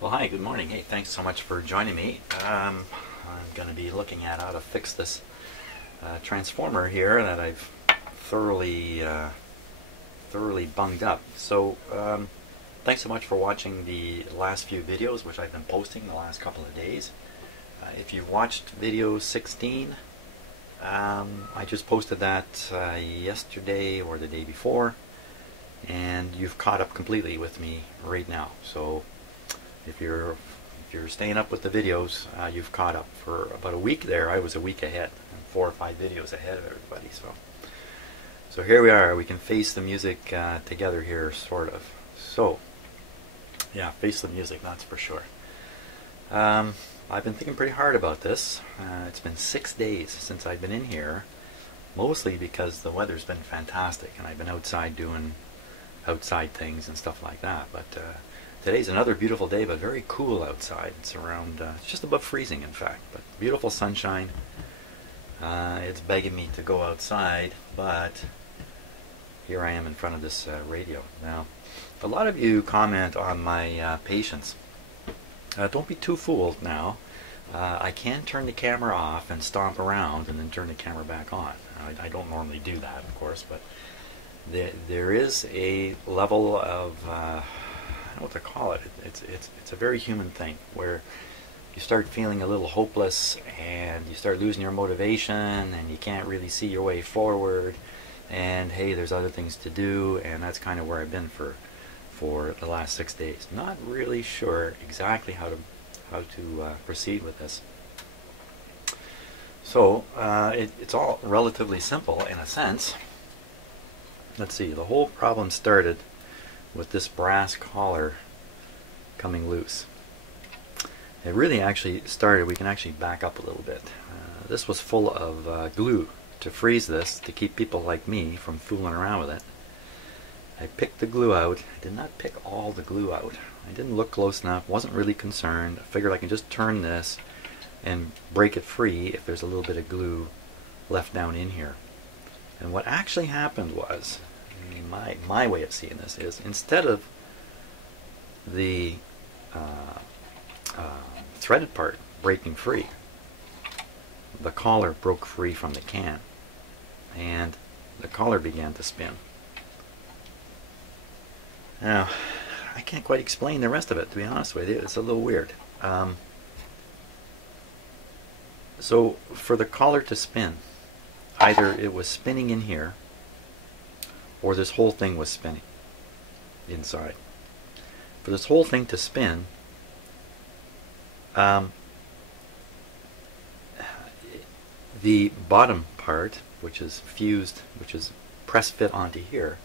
Well, hi, good morning. Hey, thanks so much for joining me. I'm going to be looking at how to fix this transformer here that I've thoroughly bunged up. So, thanks so much for watching the last few videos, which I've been posting the last couple of days. If you watched video 16, I just posted that yesterday or the day before, and you've caught up completely with me right now. So if you're staying up with the videos, you've caught up. For about a week there, I was a week ahead, 4 or 5 videos ahead of everybody. So here we are. We can face the music together here, sort of. So yeah, face the music, that's for sure. I've been thinking pretty hard about this. It's been 6 days since I've been in here, mostly because the weather's been fantastic and I've been outside doing outside things and stuff like that. But today's another beautiful day, but very cool outside. It's around, it's just above freezing, in fact, but beautiful sunshine. It's begging me to go outside, but here I am in front of this radio. Now, a lot of you comment on my patience. Don't be too fooled now. I can turn the camera off and stomp around and then turn the camera back on. I don't normally do that, of course, but there is a level of I don't know what to call it. It's a very human thing where you start feeling a little hopeless and you start losing your motivation and you can't really see your way forward, and hey, there's other things to do, and that's kind of where I've been for the last 6 days. Not really sure exactly how to proceed with this. So it's all relatively simple in a sense. Let's see, the whole problem started with this brass collar coming loose. It really actually started, we can actually back up a little bit. This was full of glue to freeze this, to keep people like me from fooling around with it. I picked the glue out. I did not pick all the glue out. I didn't look close enough, wasn't really concerned. I figured I can just turn this and break it free if there's a little bit of glue left down in here. And what actually happened was, my way of seeing this is, instead of the threaded part breaking free, the collar broke free from the can and the collar began to spin. Now, I can't quite explain the rest of it, to be honest with you. It's a little weird. So for the collar to spin, either it was spinning in here or this whole thing was spinning inside. For this whole thing to spin, the bottom part, which is fused, which is press fit onto here,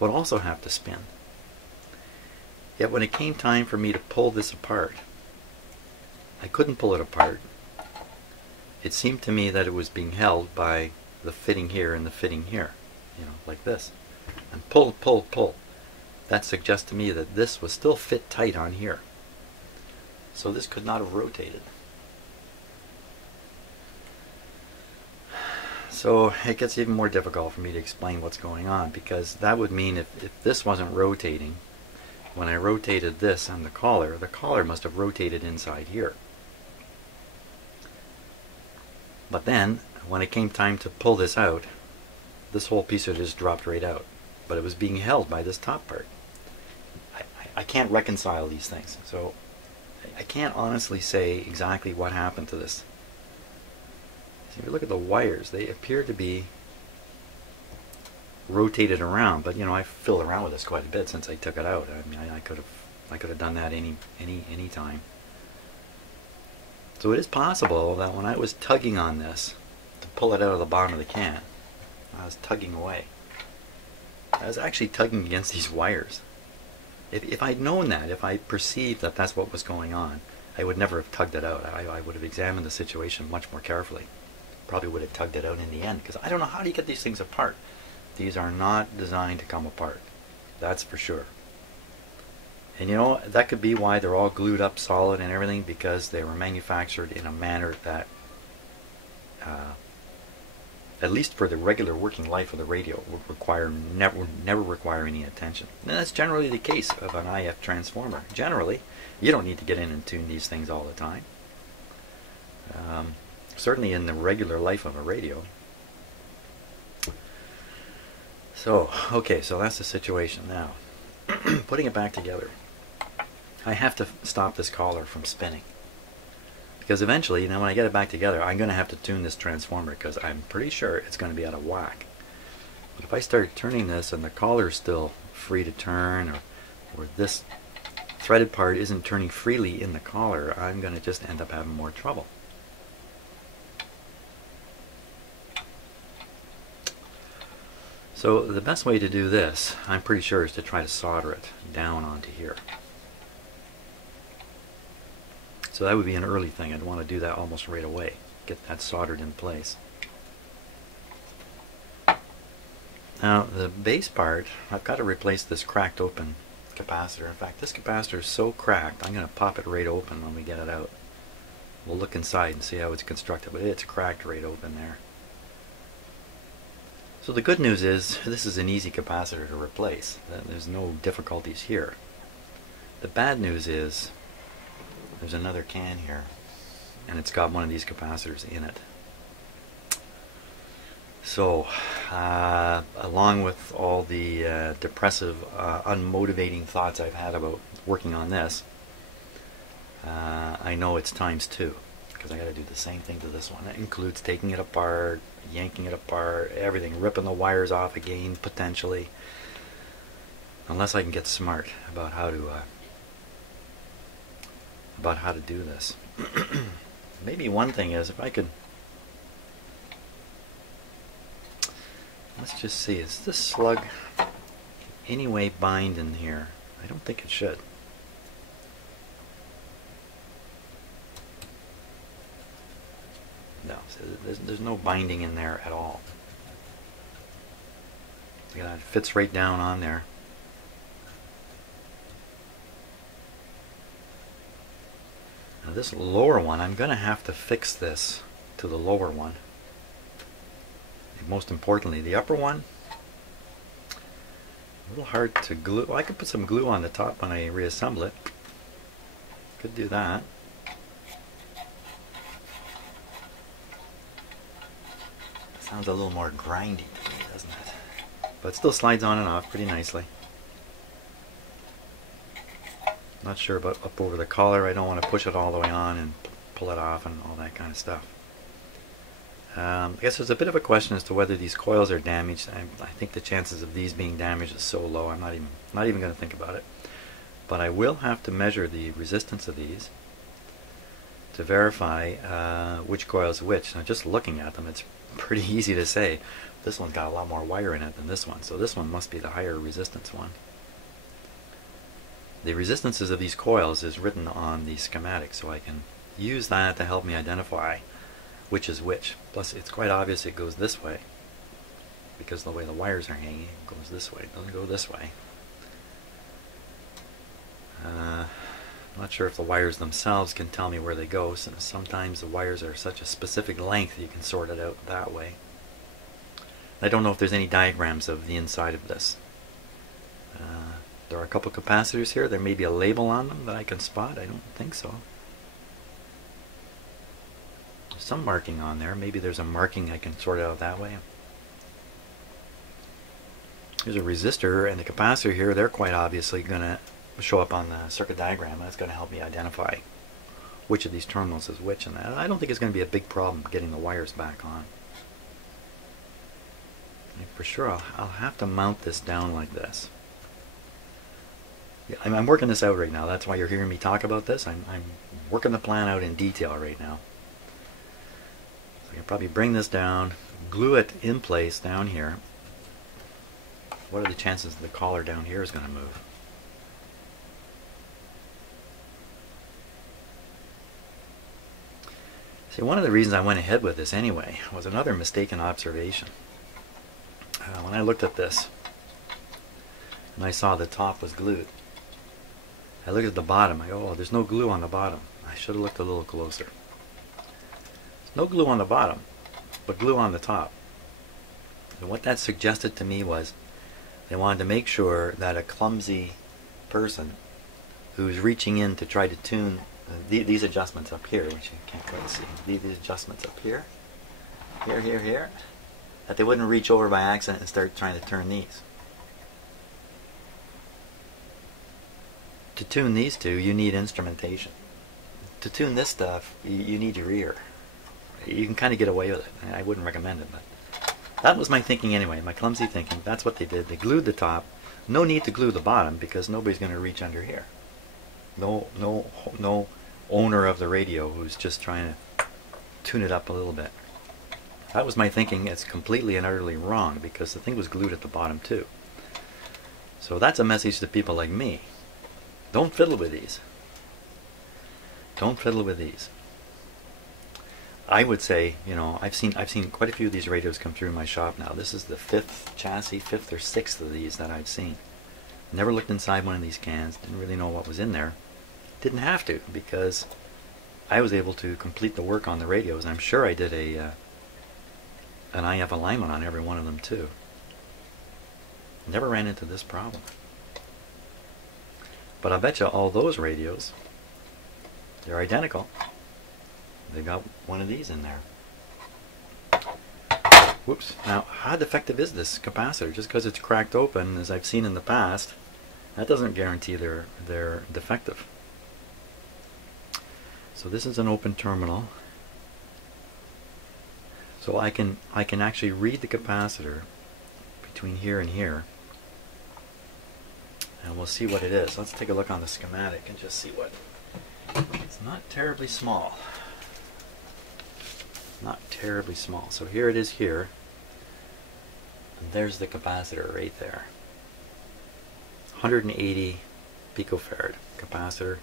would also have to spin. Yet when it came time for me to pull this apart, I couldn't pull it apart. It seemed to me that it was being held by the fitting here and the fitting here, you know, like this. And pull, pull, pull. That suggests to me that this was still fit tight on here. So this could not have rotated. So it gets even more difficult for me to explain what's going on, because that would mean if this wasn't rotating, when I rotated this on the collar must have rotated inside here. But then, when it came time to pull this out, this whole piece of it just dropped right out. But it was being held by this top part. I can't reconcile these things. So I can't honestly say exactly what happened to this. See, if you look at the wires, they appear to be rotated around, but you know, I fiddled around with this quite a bit since I took it out. I mean, I could have done that any time. So it is possible that when I was tugging on this to pull it out of the bottom of the can, I was tugging away. I was actually tugging against these wires. If I'd known that, if I perceived that that's what was going on, I would never have tugged it out. I would have examined the situation much more carefully. Probably would have tugged it out in the end, because I don't know, how do you get these things apart? These are not designed to come apart. That's for sure. And you know, that could be why they're all glued up solid and everything, because they were manufactured in a manner that at least for the regular working life of the radio, would never require any attention. And that's generally the case of an IF transformer. Generally, you don't need to get in and tune these things all the time. Certainly in the regular life of a radio. So, okay, so that's the situation now. Putting it back together. I have to stop this collar from spinning. Because eventually, you know, when I get it back together, I'm going to have to tune this transformer because I'm pretty sure it's going to be out of whack. But if I start turning this and the collar's still free to turn, or this threaded part isn't turning freely in the collar, I'm going to just end up having more trouble. So the best way to do this, I'm pretty sure, is to try to solder it down onto here. So that would be an early thing. I'd want to do that almost right away. Get that soldered in place. Now the base part, I've got to replace this cracked open capacitor. In fact, this capacitor is so cracked, I'm going to pop it right open when we get it out. We'll look inside and see how it's constructed, but it's cracked right open there. So the good news is, this is an easy capacitor to replace. There's no difficulties here. The bad news is, there's another can here, and it's got one of these capacitors in it. So, along with all the depressive, unmotivating thoughts I've had about working on this, I know it's times two, because I got to do the same thing to this one. It includes taking it apart, yanking it apart, everything, ripping the wires off again, potentially, unless I can get smart about how to do this. Maybe one thing is, if I could, let's just see, is this slug any way bind in here? I don't think it should. No, so there's no binding in there at all. It fits right down on there. Now this lower one, I'm going to have to fix this to the lower one. And most importantly, the upper one, a little hard to glue. Well, I could put some glue on the top when I reassemble it. Could do that. Sounds a little more grindy to me, doesn't it? But it still slides on and off pretty nicely. Not sure about up over the collar. I don't want to push it all the way on and pull it off and all that kind of stuff. I guess there's a bit of a question as to whether these coils are damaged. I think the chances of these being damaged is so low, I'm not even going to think about it. But I will have to measure the resistance of these to verify which coil is which. Now, just looking at them, it's pretty easy to say this one's got a lot more wire in it than this one, so this one must be the higher resistance one. The resistances of these coils is written on the schematic, so I can use that to help me identify which is which. Plus, it's quite obvious it goes this way because the way the wires are hanging, it goes this way. It doesn't go this way. I'm not sure if the wires themselves can tell me where they go, since sometimes the wires are such a specific length you can sort it out that way. I don't know if there's any diagrams of the inside of this. There are a couple capacitors here. There may be a label on them that I can spot. I don't think so. There's some marking on there. Maybe there's a marking I can sort out that way. There's a resistor and the capacitor here. They're quite obviously going to show up on the circuit diagram. That's going to help me identify which of these terminals is which, and I don't think it's going to be a big problem getting the wires back on. And for sure I'll have to mount this down like this. Yeah, I'm working this out right now. That's why you're hearing me talk about this. I'm working the plan out in detail right now. So I can probably bring this down, glue it in place down here. What are the chances the collar down here is going to move? See, one of the reasons I went ahead with this anyway was another mistaken observation. When I looked at this and I saw the top was glued, I looked at the bottom. I go, oh, there's no glue on the bottom. I should have looked a little closer. There's no glue on the bottom, but glue on the top. And what that suggested to me was they wanted to make sure that a clumsy person who's reaching in to try to tune these adjustments up here, which you can't quite see, these adjustments up here, here, that they wouldn't reach over by accident and start trying to turn these. To tune these two, you need instrumentation. To tune this stuff, you need your ear. You can kind of get away with it. I wouldn't recommend it, but that was my thinking anyway, my clumsy thinking. That's what they did. They glued the top. No need to glue the bottom because nobody's going to reach under here. No owner of the radio who's just trying to tune it up a little bit. That was my thinking. It's completely and utterly wrong because the thing was glued at the bottom too. So that's a message to people like me. Don't fiddle with these. Don't fiddle with these. I would say, you know, I've seen quite a few of these radios come through my shop now. This is the fifth or sixth of these that I've seen. Never looked inside one of these cans. Didn't really know what was in there. Didn't have to because I was able to complete the work on the radios. I'm sure I did an IF alignment on every one of them too. Never ran into this problem. But I bet you all those radios, they're identical. They've got one of these in there. Whoops. Now, how defective is this capacitor? Just because it's cracked open, as I've seen in the past, that doesn't guarantee they're defective. So this is an open terminal. So I can actually read the capacitor between here and here. And we'll see what it is. Let's take a look on the schematic and just see what. It's not terribly small. Not terribly small. So here it is here. And there's the capacitor right there. 180 picofarad capacitor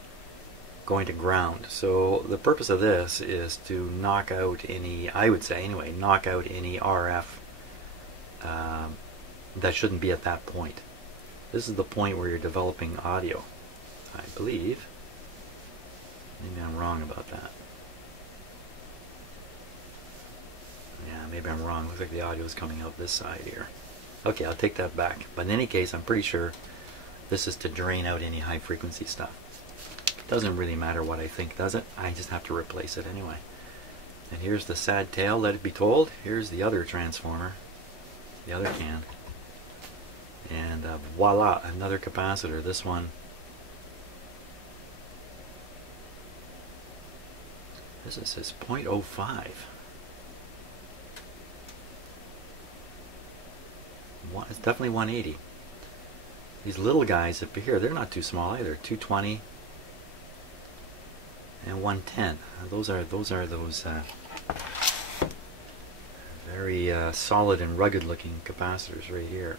going to ground. So the purpose of this is to knock out any, I would say anyway, knock out any RF that shouldn't be at that point. This is the point where you're developing audio, I believe. Maybe I'm wrong about that. Yeah, maybe I'm wrong. Looks like the audio is coming out this side here. Okay, I'll take that back. But in any case, I'm pretty sure this is to drain out any high frequency stuff. Doesn't really matter what I think, does it? I just have to replace it anyway. And here's the sad tale, let it be told. Here's the other transformer, the other can. And voila, another capacitor. This one, this is 0.05. It's definitely 180. These little guys up here, they're not too small either. 220 and 110. Those are very solid and rugged looking capacitors right here.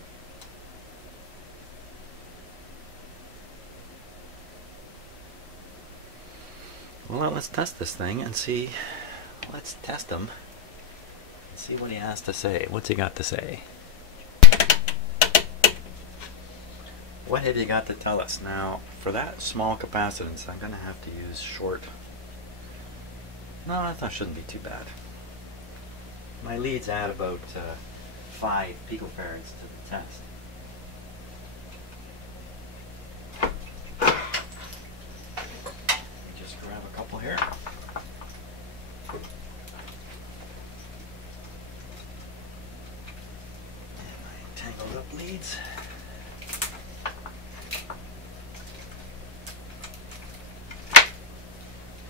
Well, let's test this thing and see. Let's test him and see what he has to say. What's he got to say? What have you got to tell us? Now, for that small capacitance, I'm going to have to use short. No, that shouldn't be too bad. My leads add about 5 picofarads to the test. Grab a couple here. And my tangled up leads.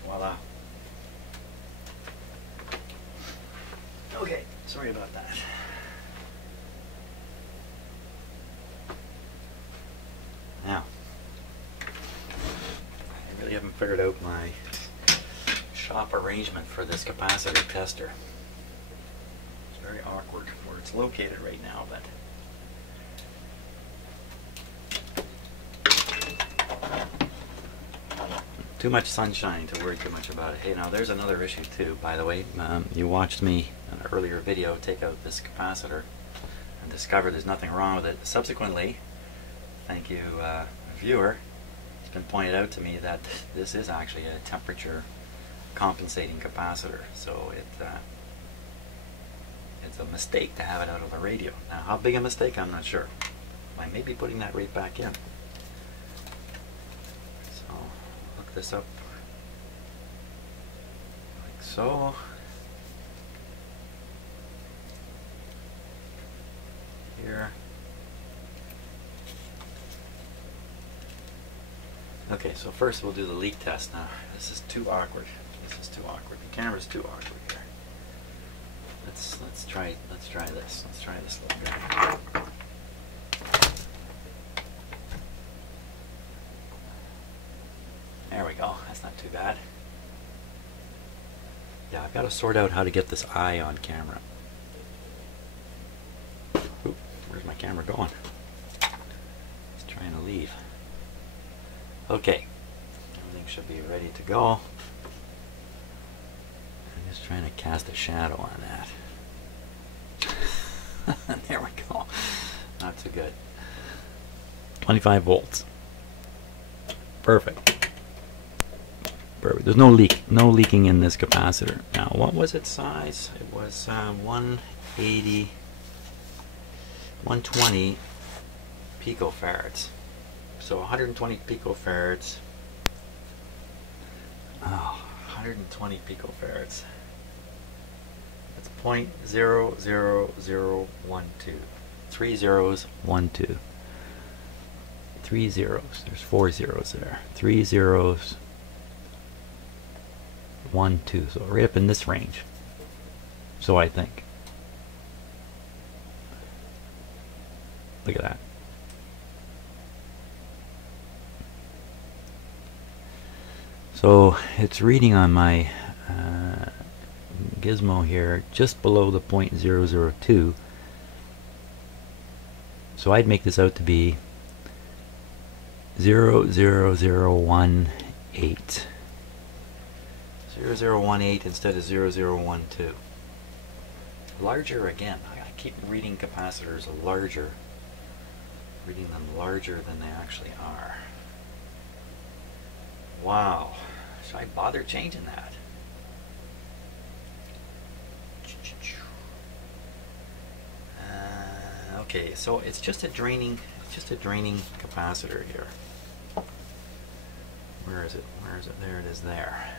Voila. Okay, sorry about that. Now, I really haven't figured out my shop arrangement for this capacitor tester. It's very awkward where it's located right now, but too much sunshine to worry too much about it. Hey, now there's another issue too, by the way. You watched me in an earlier video take out this capacitor and discover there's nothing wrong with it. Subsequently, thank you, viewer, it's been pointed out to me that this is actually a temperature compensating capacitor. So it's a mistake to have it out of the radio. Now, how big a mistake, I'm not sure. I may be putting that right back in. So, hook this up like so. Here. Okay, so first we'll do the leak test now. This is too awkward. This is too awkward. The camera's too awkward here. Let's try this. Let's try this little guy. There we go. That's not too bad. Yeah, I've got to sort out how to get this eye on camera. Oop, where's my camera going? It's trying to leave. Okay, everything should be ready to go. I'm just trying to cast a shadow on that. There we go. Not so good. 25 volts. Perfect. Perfect. There's no leaking in this capacitor. Now, what was its size? It was 120 picofarads. So 120 picofarads. Oh, 120 picofarads. That's 0.00012. 3 zeros, 1, 2. 3 zeros. There's 4 zeros there. 3 zeros, 1, 2. So right up in this range. So I think. Look at that. So it's reading on my gizmo here just below the 0.002. So I'd make this out to be 0.0018. 0.0018 instead of 0.0012. Larger again. I keep reading capacitors larger. Reading them larger than they actually are. Wow. Should I bother changing that? Okay, so it's just a draining capacitor here. Where is it? Where is it? There it is there.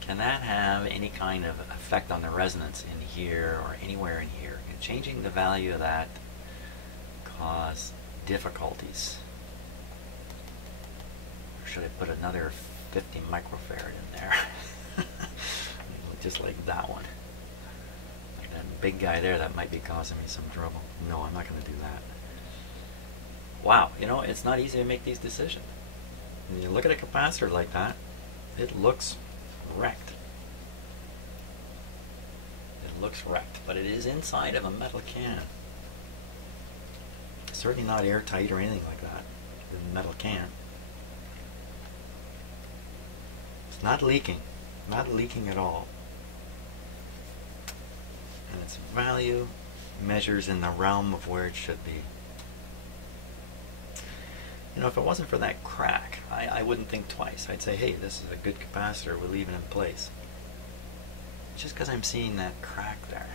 Can that have any kind of effect on the resonance in here or anywhere in here? Can changing the value of that cause difficulties? Or should I put another 50 microfarad in there? Just like that one. Like that big guy there, that might be causing me some trouble. No, I'm not going to do that. Wow, you know, it's not easy to make these decisions. When you look at a capacitor like that, it looks wrecked. It looks wrecked, but it is inside of a metal can. It's certainly not airtight or anything like that. The metal can. It's not leaking. Not leaking at all. And its value measures in the realm of where it should be. You know, if it wasn't for that crack, I wouldn't think twice. I'd say, hey, this is a good capacitor, we'll leave it in place. Just because I'm seeing that crack there.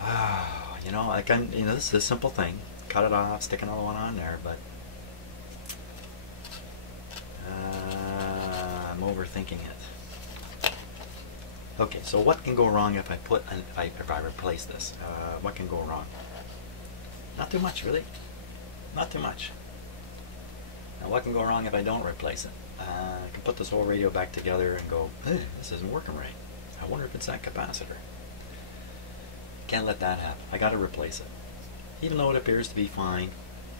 Oh, you know, like this is a simple thing. Cut it off, stick another one on there, but I'm overthinking it. Okay, so what can go wrong if I replace this? What can go wrong? Not too much, really. Not too much. Now what can go wrong if I don't replace it? I can put this whole radio back together and go, hey, this isn't working right. I wonder if it's that capacitor. Can't let that happen. I got to replace it. Even though it appears to be fine,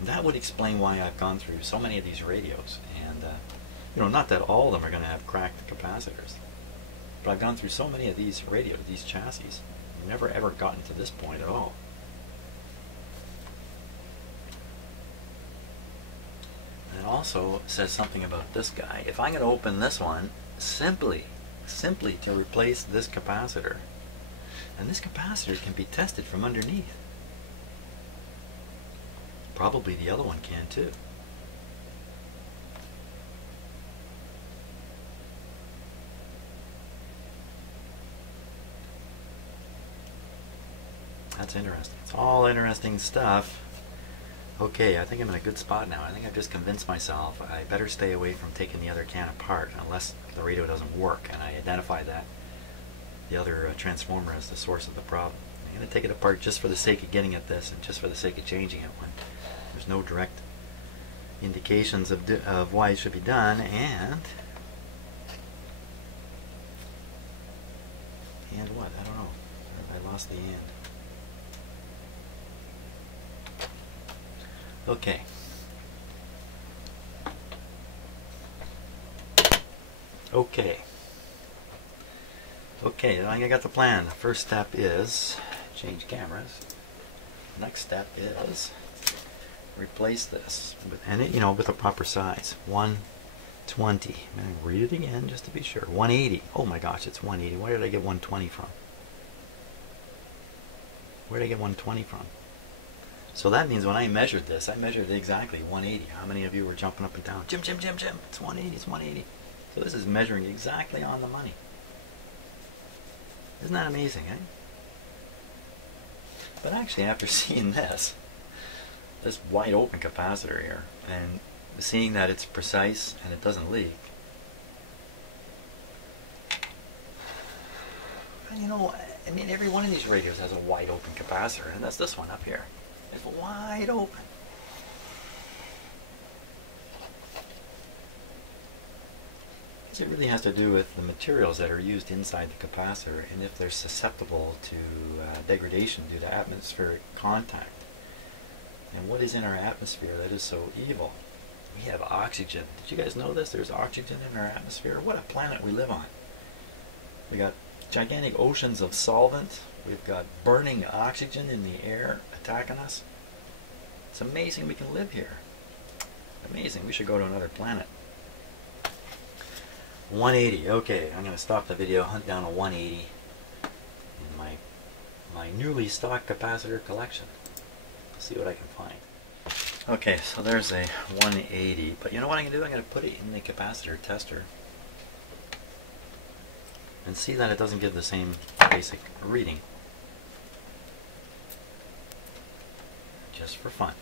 that would explain why I've gone through so many of these radios. And, you know, not that all of them are going to have cracked capacitors, but I've gone through so many of these radios, these chassis. I've never ever gotten to this point at all. It also says something about this guy. If I'm going to open this one, simply to replace this capacitor, and this capacitor can be tested from underneath. Probably the other one can too. It's interesting. It's all interesting stuff. Okay, I think I'm in a good spot now. I think I've just convinced myself I better stay away from taking the other can apart unless the radio doesn't work and I identify that the other transformer as the source of the problem. I'm going to take it apart just for the sake of getting at this and just for the sake of changing it when there's no direct indications of why it should be done. And what? I don't know. I lost the and. Okay. Okay, I got the plan. The first step is change cameras. Next step is replace this with with a proper size. 120. I'm going to read it again just to be sure. 180. Oh my gosh, it's 180. Where did I get 120 from? Where did I get 120 from? So that means when I measured this, I measured exactly 180. How many of you were jumping up and down? Jim, it's 180, it's 180. So this is measuring exactly on the money. Isn't that amazing, eh? But actually, after seeing this wide open capacitor here, and seeing that it's precise and it doesn't leak, and I mean, every one of these radios has a wide open capacitor, and that's this one up here. It's wide open. It really has to do with the materials that are used inside the capacitor and if they're susceptible to degradation due to atmospheric contact. And what is in our atmosphere that is so evil? We have oxygen. Did you guys know this? There's oxygen in our atmosphere. What a planet we live on. We got gigantic oceans of solvent. We've got burning oxygen in the air attacking us. It's amazing we can live here. Amazing. We should go to another planet. 180. Okay, I'm going to stop the video, hunt down a 180 in my newly stocked capacitor collection. See what I can find. Okay, so there's a 180, but you know what I'm going to do? I'm going to put it in the capacitor tester and see that it doesn't give the same basic reading. Just for fun.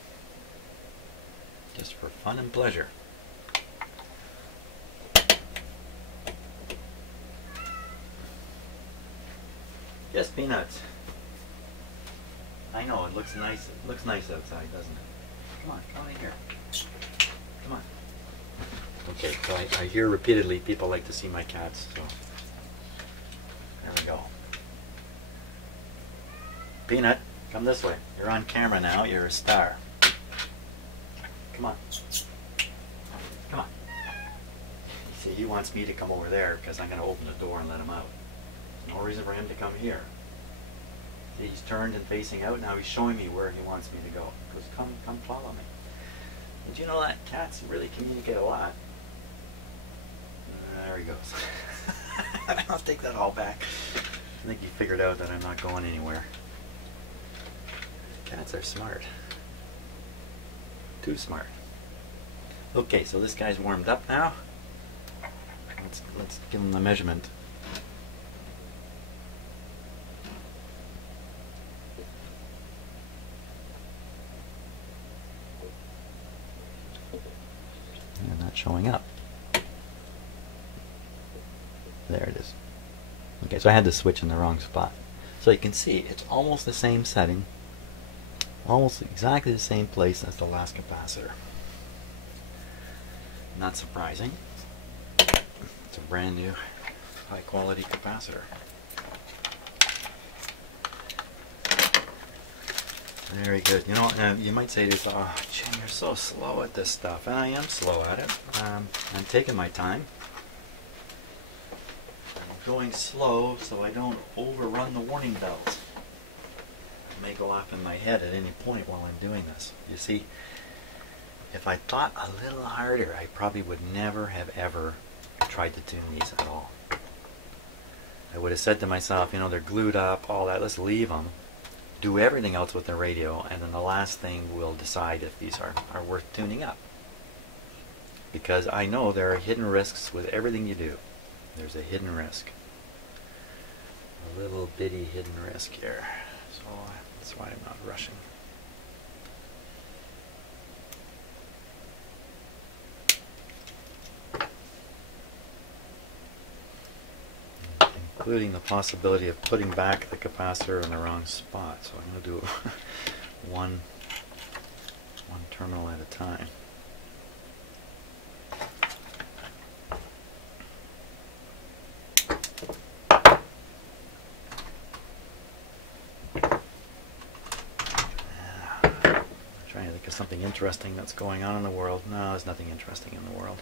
Just for fun and pleasure. Yes, Peanuts. I know, it looks nice. It looks nice outside, doesn't it? Come on in here. Come on. Okay, so I hear repeatedly people like to see my cats, so there we go. Peanut, come this way. You're on camera now. You're a star. Come on. Come on. See, he wants me to come over there because I'm going to open the door and let him out. No reason for him to come here. See, he's turned and facing out. Now he's showing me where he wants me to go. He goes, come follow me. Did you know that cats really communicate a lot? There he goes. I'll take that all back. I think he figured out that I'm not going anywhere. Cats are smart. Too smart. Okay, so this guy's warmed up now. Let's give him the measurement. And not showing up. There it is. Okay, so I had the switch in the wrong spot. So you can see it's almost the same setting, almost exactly the same place as the last capacitor. Not surprising. It's a brand new high quality capacitor. Very good. You know, you might say to yourself, oh, Jim, you're so slow at this stuff. And I am slow at it. I'm taking my time. I'm going slow so I don't overrun the warning bells. It may go off in my head at any point while I'm doing this. You see, if I thought a little harder, I probably would never have ever tried to tune these at all. I would have said to myself, you know, they're glued up, all that, let's leave them. Do everything else with the radio, and then the last thing we'll decide if these are worth tuning up. Because I know there are hidden risks with everything you do. There's a hidden risk. A little bitty hidden risk here. So That's why I'm not rushing. Including the possibility of putting back the capacitor in the wrong spot. So I'm going to do one terminal at a time. Trying to think of something interesting that's going on in the world. No, there's nothing interesting in the world.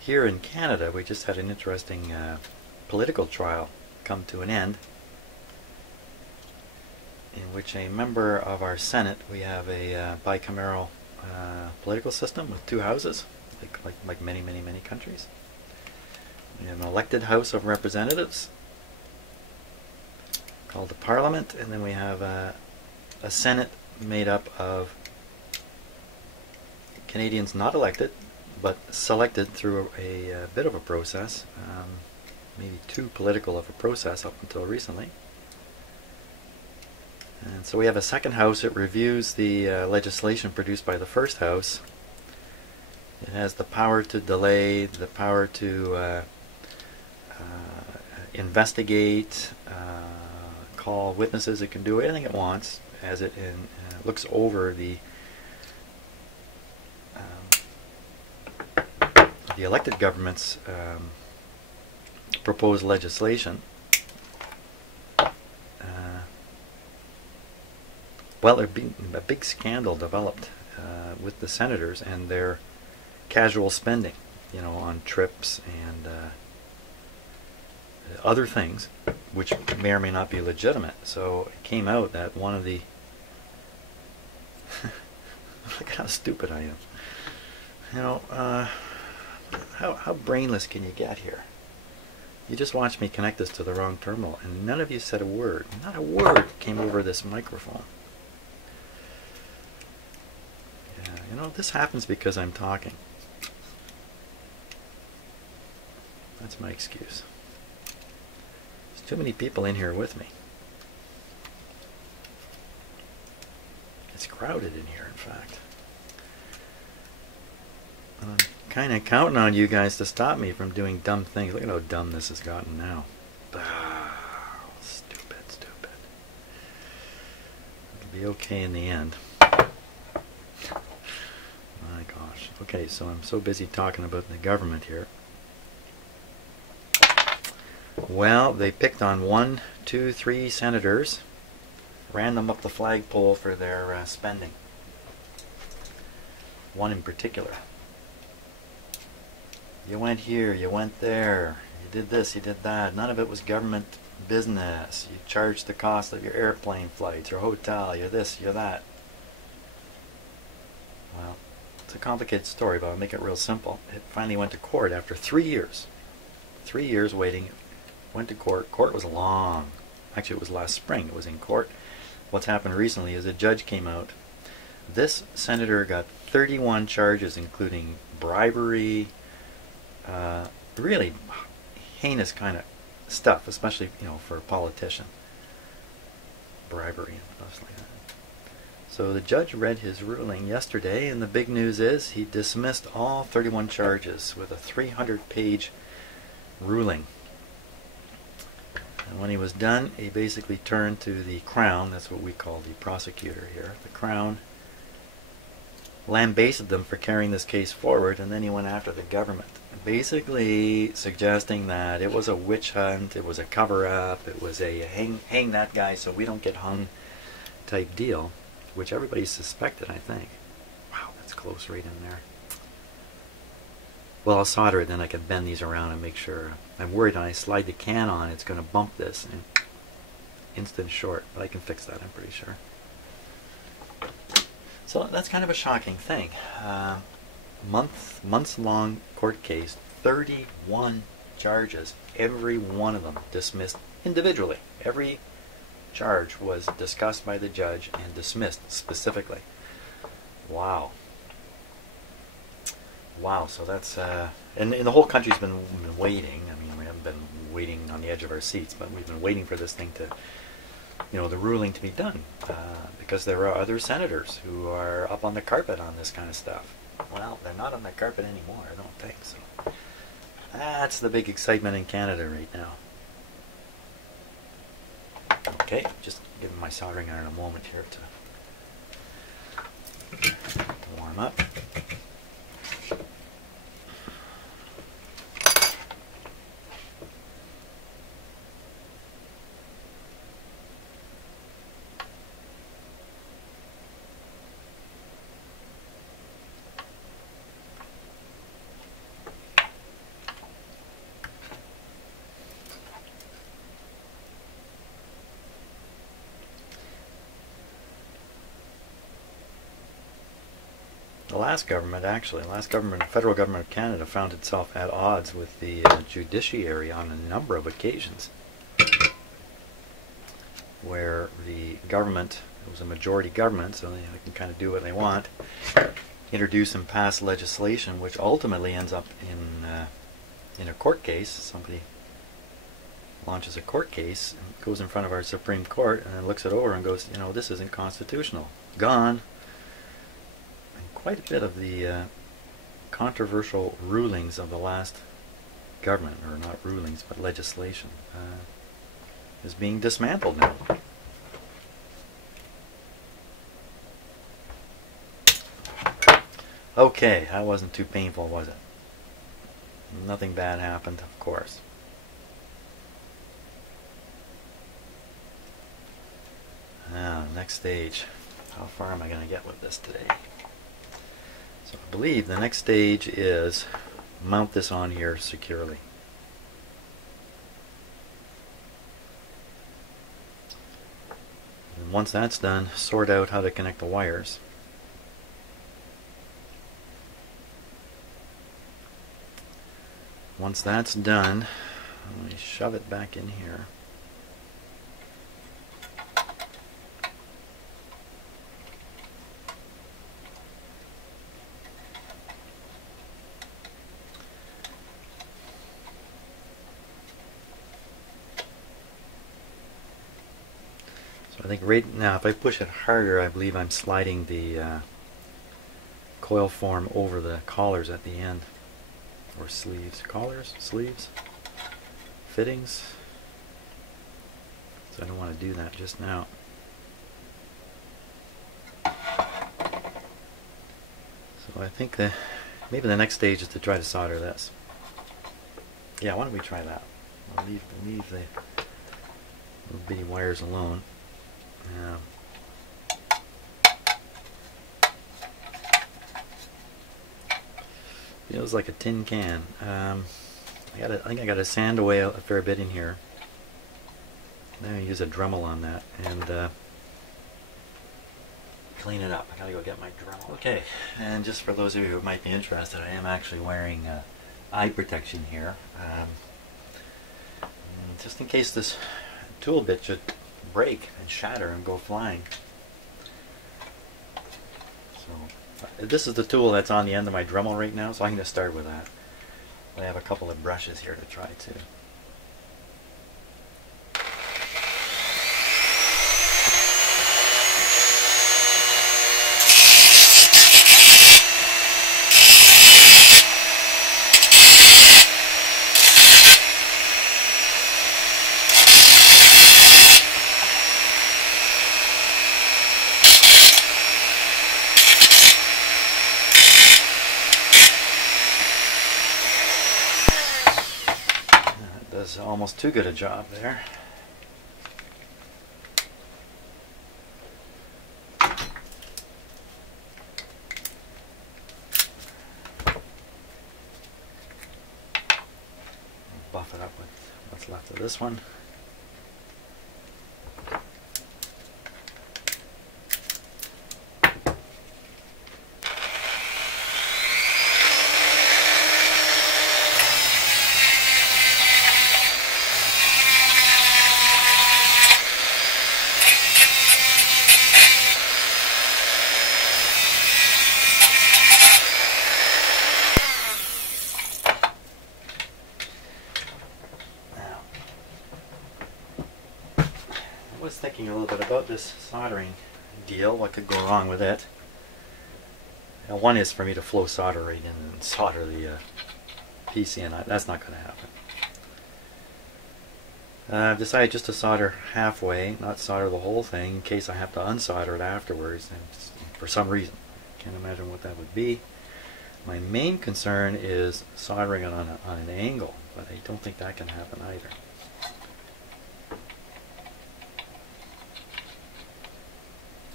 Here in Canada, we just had an interesting political trial come to an end, in which a member of our Senate, we have a bicameral political system with two houses, like many countries. We have an elected House of Representatives called the Parliament, and then we have a Senate made up of Canadians not elected, but selected through a bit of a process, maybe too political of a process up until recently. And so we have a second house. It reviews the legislation produced by the first house. It has the power to delay, the power to investigate, call witnesses. It can do anything it wants as it looks over the elected government's proposed legislation. Well, a big scandal developed with the senators and their casual spending, you know, on trips and other things, which may or may not be legitimate. So it came out that one of the look how stupid I am. You know, how brainless can you get here? You just watched me connect this to the wrong terminal, and none of you said a word. Not a word came over this microphone. Yeah, you know, this happens because I'm talking. That's my excuse. There's too many people in here with me. It's crowded in here, in fact. I'm kind of counting on you guys to stop me from doing dumb things. Look at how dumb this has gotten now. Stupid. It'll be okay in the end. My gosh. Okay, so I'm so busy talking about the government here. Well, they picked on 1, 2, 3 senators, ran them up the flagpole for their spending. One in particular. You went here, you went there, you did this, you did that. None of it was government business. You charged the cost of your airplane flights, your hotel, your this, your that. Well, it's a complicated story, but I'll make it real simple. It finally went to court after 3 years. 3 years waiting. Went to court. Court was long. Actually, it was last spring. It was in court. What's happened recently is a judge came out. This senator got 31 charges, including bribery, really heinous kind of stuff, especially, you know, for a politician. Bribery and stuff like that. So the judge read his ruling yesterday, and the big news is he dismissed all 31 charges with a 300-page ruling. And when he was done, he basically turned to the Crown. That's what we call the prosecutor here. The Crown lambasted them for carrying this case forward, and then he went after the government, basically suggesting that it was a witch hunt, it was a cover-up, it was a hang that guy so we don't get hung type deal, which everybody suspected, I think. Wow, that's close right in there. Well, I'll solder it, then I can bend these around and make sure. I'm worried when I slide the can on, it's going to bump this and instant short, but I can fix that, I'm pretty sure. So that's kind of a shocking thing. Months-long court case, 31 charges, every one of them dismissed individually. Every charge was discussed by the judge and dismissed specifically. Wow. Wow, so that's, and the whole country's been waiting. I mean, we haven't been waiting on the edge of our seats, but we've been waiting for this thing to, the ruling to be done, because there are other senators who are up on the carpet on this kind of stuff. Well, they're not on the carpet anymore, I don't think so. That's the big excitement in Canada right now. Okay, just giving my soldering iron a moment here to warm up. The last government, the federal government of Canada, found itself at odds with the judiciary on a number of occasions, where the government, it was a majority government, so they can kind of do what they want, introduce and pass legislation which ultimately ends up in a court case. Somebody launches a court case and goes in front of our Supreme Court and then looks it over and goes, this isn't constitutional. Gone. Quite a bit of the controversial rulings of the last government, or not rulings, but legislation, is being dismantled now. Okay, that wasn't too painful, was it? Nothing bad happened, of course. Now, next stage. How far am I going to get with this today? So I believe the next stage is mount this on here securely. And once that's done, sort out how to connect the wires. Once that's done, let me shove it back in here. I think right now, if I push it harder, I believe I'm sliding the coil form over the collars at the end, or sleeves. Collars? Sleeves? Fittings? So I don't want to do that just now. So I think maybe the next stage is to try to solder this. Yeah, why don't we try that? I'll leave the little bitty wires alone. Yeah. Feels like a tin can. I think I got to sand away a fair bit in here. Then I use a Dremel on that and clean it up. I gotta go get my Dremel. Okay, and just for those of you who might be interested, I am actually wearing eye protection here, just in case this tool bit should break and shatter and go flying. So this is the tool that's on the end of my Dremel right now, so I'm going to start with that. I have a couple of brushes here to try too. Almost too good a job there. Buff it up with what's left of this one. about this soldering deal, what could go wrong with it. Now, one is for me to flow solder right in and solder the PC in. That's not going to happen. I've decided just to solder halfway, not solder the whole thing, in case I have to unsolder it afterwards, and for some reason. Can't imagine what that would be. My main concern is soldering it on an angle, but I don't think that can happen either.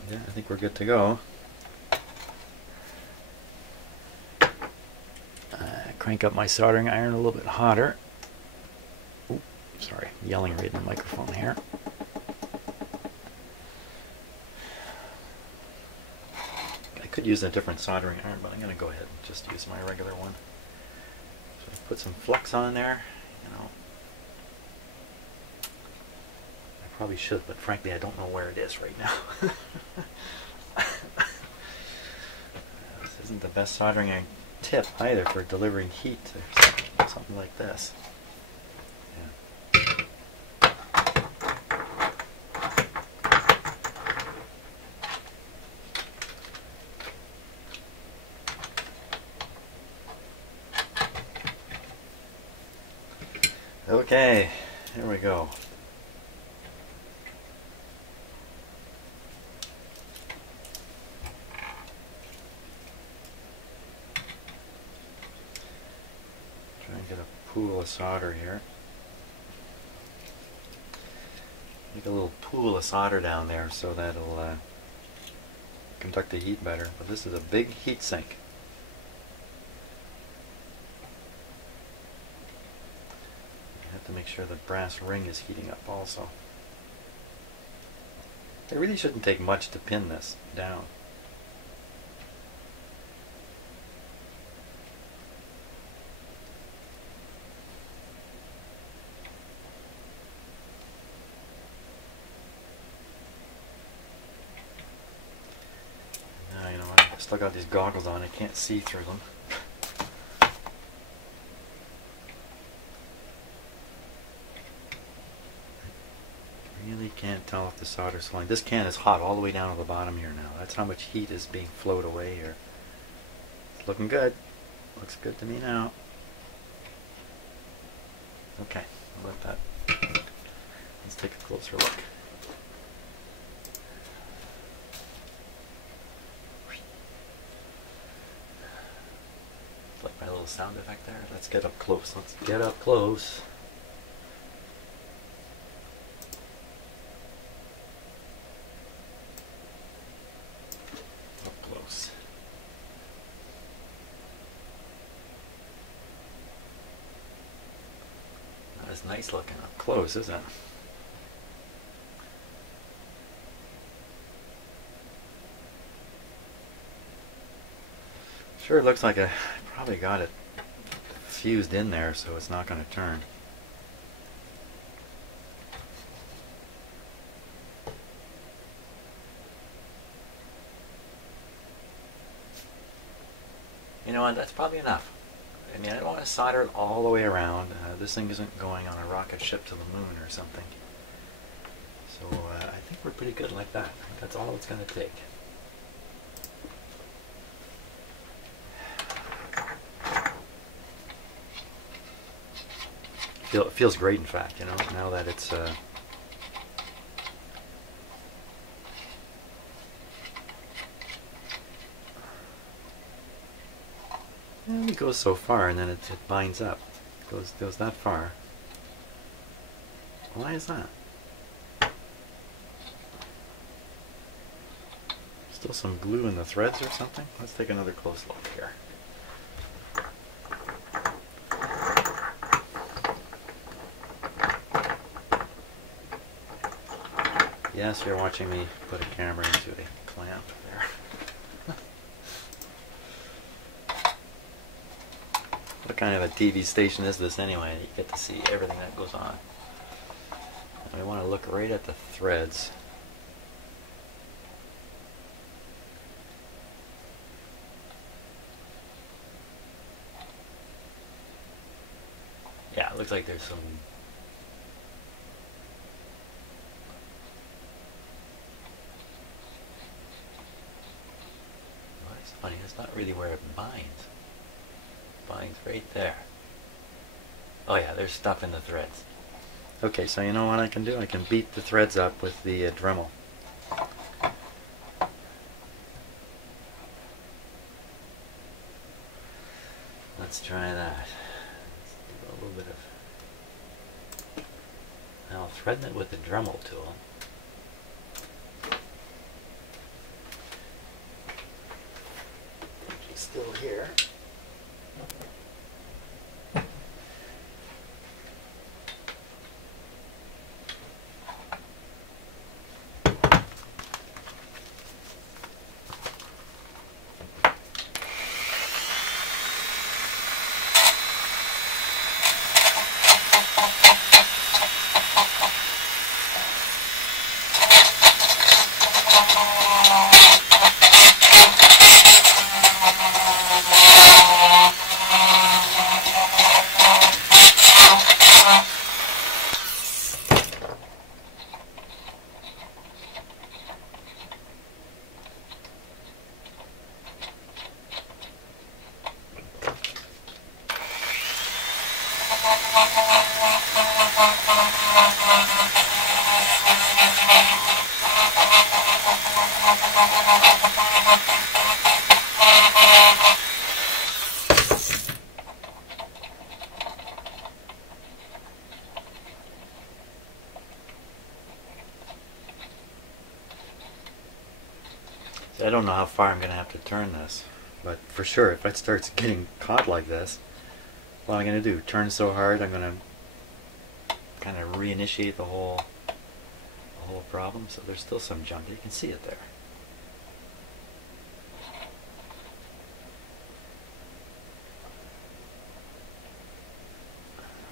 Yeah, I think we're good to go. Crank up my soldering iron a little bit hotter. Ooh, sorry, yelling right in the microphone here. I could use a different soldering iron, but I'm going to go ahead and just use my regular one. So put some flux on there, you know. I probably should, but frankly I don't know where it is right now. This isn't the best soldering iron tip either for delivering heat to something like this. Okay, here we go. Try and get a pool of solder here. Make a little pool of solder down there so that it'll conduct the heat better. But this is a big heat sink. To make sure the brass ring is heating up also. It really shouldn't take much to pin this down. Now, you know, I still got these goggles on, I can't see through them. Really can't tell if the solder's flowing. This can is hot all the way down to the bottom here now. That's how much heat is being flowed away here. It's looking good. Looks good to me now. Okay, I'll let that. Let's take a closer look. Like my little sound effect there. Let's get up close. Let's get up close. It's nice looking up close, isn't it? Sure, it looks like I probably got it fused in there, so it's not going to turn. You know what, that's probably enough. I mean, I don't want to solder it all the way around. This thing isn't going on a rocket ship to the moon or something. So I think we're pretty good like that. I think that's all it's going to take. It feels great, in fact, you know, now that it's it only goes so far, and then it binds up. It goes that far. Why is that? Still some glue in the threads or something? Let's take another close look here. Yes, you're watching me put a camera into a clamp there. What kind of a TV station is this anyway? You get to see everything that goes on. And I want to look right at the threads. Yeah, it looks like there's some funny. It's not really where it binds. It binds right there. Oh yeah, there's stuff in the threads. Okay, so you know what I can do? I can beat the threads up with the Dremel. Let's try that. Let's do a little bit of... Now I'll threaten it with the Dremel tool. She's still here. I don't know how far I'm going to have to turn this, but for sure if it starts getting caught like this, what I'm going to do, turn so hard I'm going to kind of reinitiate the whole problem. So there's still some junk. You can see it there.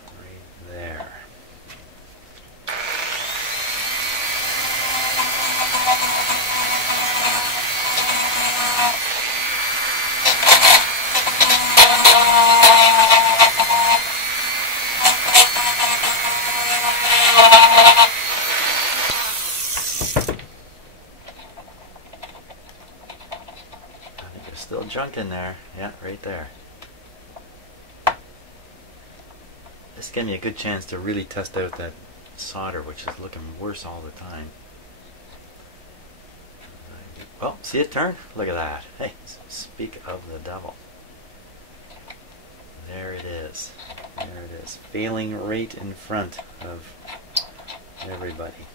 Right there. Still junk in there. Yeah, right there. This gave me a good chance to really test out that solder, which is looking worse all the time. Oh, see it turn? Look at that. Hey, speak of the devil. There it is. There it is. Failing right in front of everybody.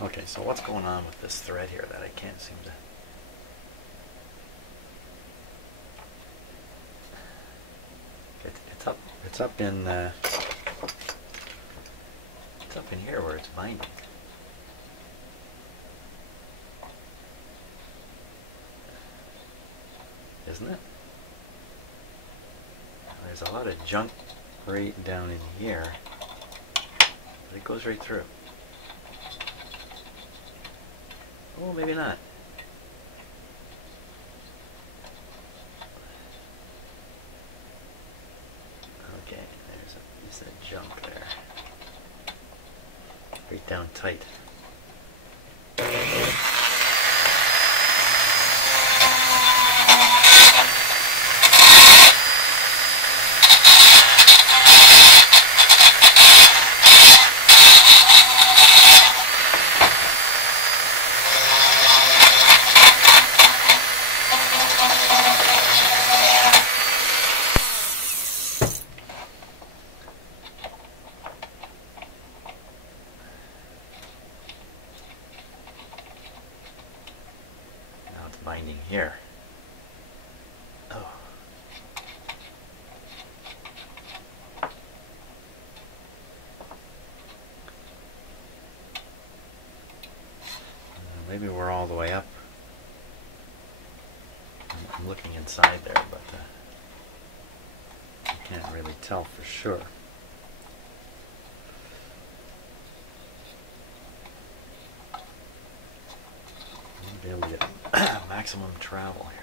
Okay, so what's going on with this thread here that I can't seem to... It's up in here where it's binding, isn't it? There's a lot of junk right down in here, but it goes right through. Oh, maybe not. Okay, there's a piece of junk there. Right down tight. Binding here. Oh. Maybe we're all the way up. I'm looking inside there, but I can't really tell for sure. Be able to get maximum travel here.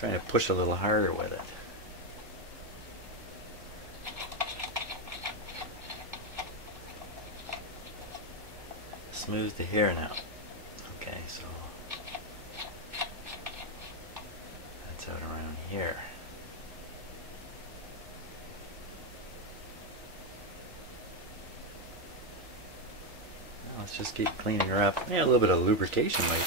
Trying to push a little harder with it. Smooth to here now. Okay, so that's out around here. Now let's just keep cleaning her up. Yeah, a little bit of lubrication might.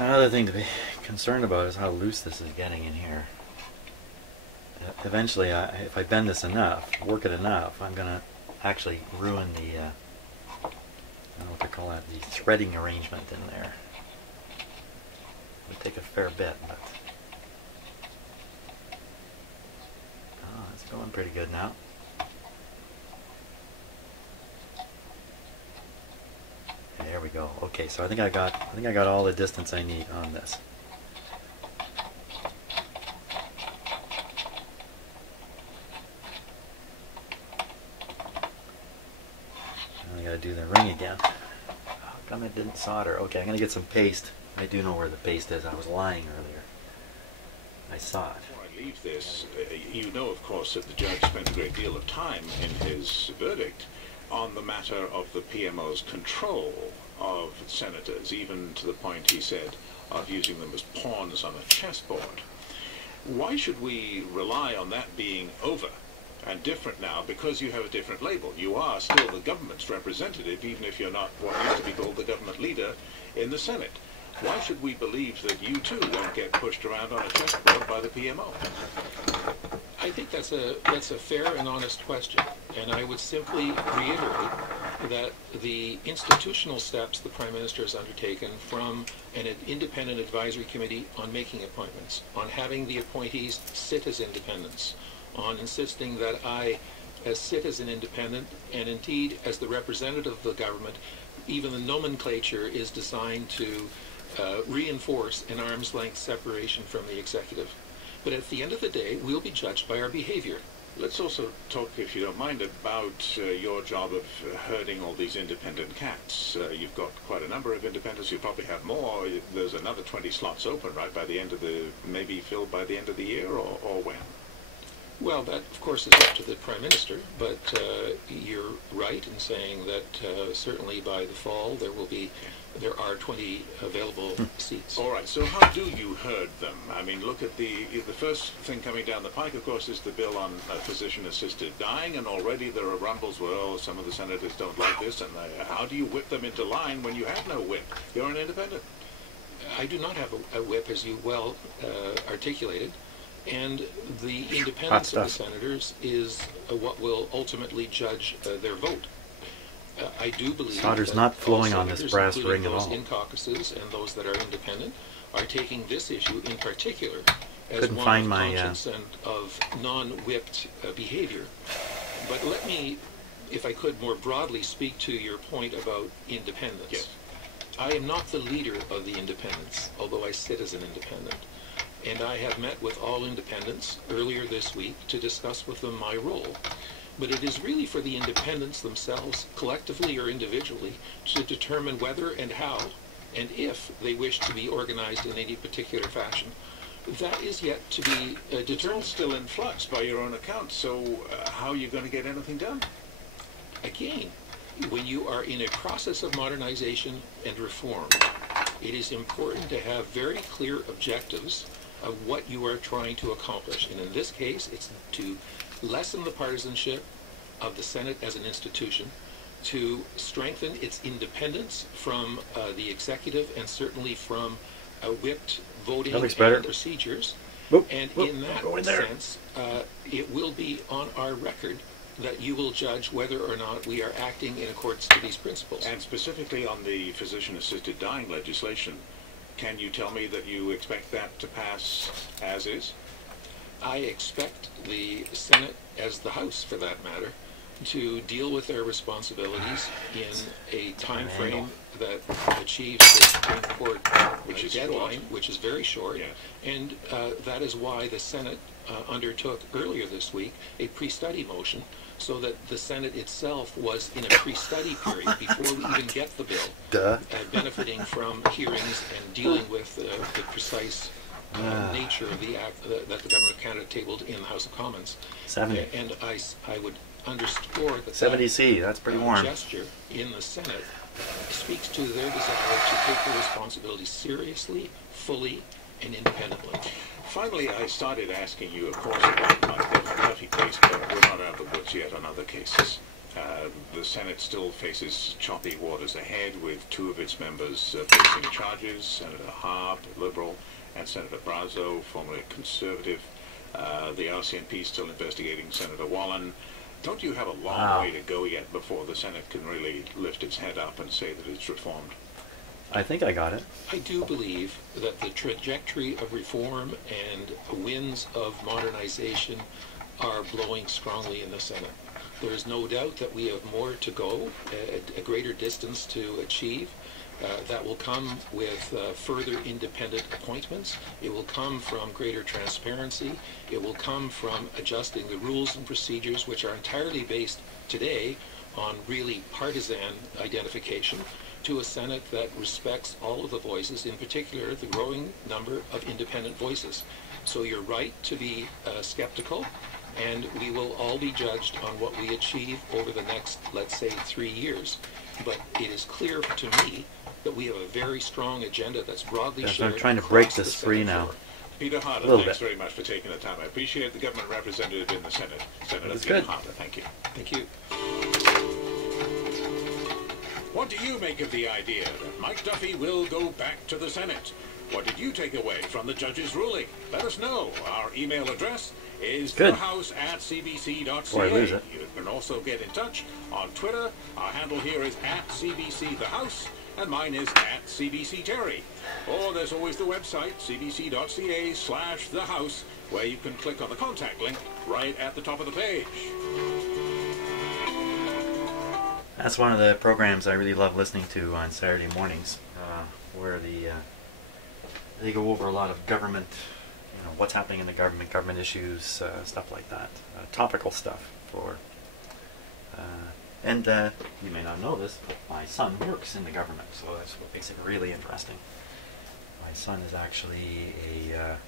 Another thing to be concerned about is how loose this is getting in here. Eventually, if I bend this enough, work it enough, I'm going to actually ruin the, I don't know what they call that, the threading arrangement in there. It would take a fair bit, but oh, it's going pretty good now. There we go. Okay, so I think I got all the distance I need on this. Now I gotta do the ring again. How come it didn't solder? Okay, I'm gonna get some paste. I do know where the paste is. I was lying earlier. I saw it. Before I leave this, you know, of course, that the judge spent a great deal of time in his verdict on the matter of the PMO's control of senators, even to the point, he said, of using them as pawns on a chessboard. Why should we rely on that being over and different now because you have a different label? You are still the government's representative, even if you're not what used to be called the government leader in the Senate. Why should we believe that you too won't get pushed around on a chessboard by the PMO? I think that's a fair and honest question, and I would simply reiterate that the institutional steps the Prime Minister has undertaken, from an independent advisory committee on making appointments, on having the appointees sit as independents, on insisting that I sit as an independent, and indeed as the representative of the government, even the nomenclature is designed to reinforce an arm's length separation from the executive. But at the end of the day, we'll be judged by our behavior. Let's also talk, if you don't mind, about your job of herding all these independent cats. You've got quite a number of independents. You probably have more. There's another 20 slots open, right, by the end of the, maybe filled by the end of the year, or when? Well, that, of course, is up to the Prime Minister, but you're right in saying that certainly by the fall there are 20 available seats. All right, so how do you herd them? I mean, look at the first thing coming down the pike, of course, is the bill on physician-assisted dying, and already there are rumbles, well, some of the senators don't like this, and how do you whip them into line when you have no whip? You're an independent. I do not have a whip, as you well articulated. And the independence of the senators is what will ultimately judge their vote. I do believe solder's that not flowing on senators, this brass ring at those all. in caucuses and those that are independent, are taking this issue in particular as Couldn't one find of my, conscience and of non-whipped behavior. But let me, if I could more broadly, speak to your point about independence. Yes. I am not the leader of the independents, although I sit as an independent. And I have met with all independents earlier this week to discuss with them my role. But it is really for the independents themselves, collectively or individually, to determine whether and how and if they wish to be organized in any particular fashion. That is yet to be determined. It's all still in flux by your own account, so how are you going to get anything done? Again, when you are in a process of modernization and reform, it is important to have very clear objectives of what you are trying to accomplish. And in this case, it's to lessen the partisanship of the Senate as an institution, to strengthen its independence from the executive and certainly from whipped voting and procedures. And in that sense, it will be on our record that you will judge whether or not we are acting in accordance to these principles. And specifically on the physician-assisted dying legislation, can you tell me that you expect that to pass as is? I expect the Senate, as the House for that matter, to deal with their responsibilities in a time frame that achieves the Supreme Court deadline, which is very short. Yeah. And that is why the Senate undertook earlier this week a pre-study motion, so that the Senate itself was in a pre-study period before we even get the bill, benefiting from hearings and dealing with the precise nature of the act that the Government of Canada tabled in the House of Commons. 70. And I would underscore that 70C, that's pretty warm. Gesture in the Senate speaks to their desire to take their responsibilities seriously, fully, and independently. Finally, I started asking you, of course, about my Duffy case, but we're not out of the woods yet on other cases. The Senate still faces choppy waters ahead, with two of its members facing charges, Senator Harb, Liberal, and Senator Brazo, formerly Conservative. The RCMP still investigating Senator Wallen. Don't you have a long way to go yet before the Senate can really lift its head up and say that it's reformed? I think I got it. I do believe that the trajectory of reform and winds of modernization are blowing strongly in the Senate. There is no doubt that we have more to go, a greater distance to achieve. That will come with further independent appointments. It will come from greater transparency. It will come from adjusting the rules and procedures, which are entirely based today on really partisan identification, to a Senate that respects all of the voices, in particular the growing number of independent voices. So you're right to be skeptical, and we will all be judged on what we achieve over the next, let's say, 3 years. But it is clear to me that we have a very strong agenda that's broadly shared. I'm trying to break this free now. Peter Harder, thanks very much for taking the time. I appreciate the government representative in the Senate. Senator Peter Harder, thank you. Thank you. What do you make of the idea that Mike Duffy will go back to the Senate? What did you take away from the judge's ruling? Let us know. Our email address is thehouse@cbc.ca. You can also get in touch on Twitter. Our handle here is @cbcthehouse, and mine is @cbcterry. Or there's always the website, cbc.ca/thehouse, where you can click on the contact link right at the top of the page. That's one of the programs I really love listening to on Saturday mornings, where they go over a lot of government, what's happening in the government issues, stuff like that, topical stuff. And you may not know this, but my son works in the government, so that's what makes it really interesting. My son is actually a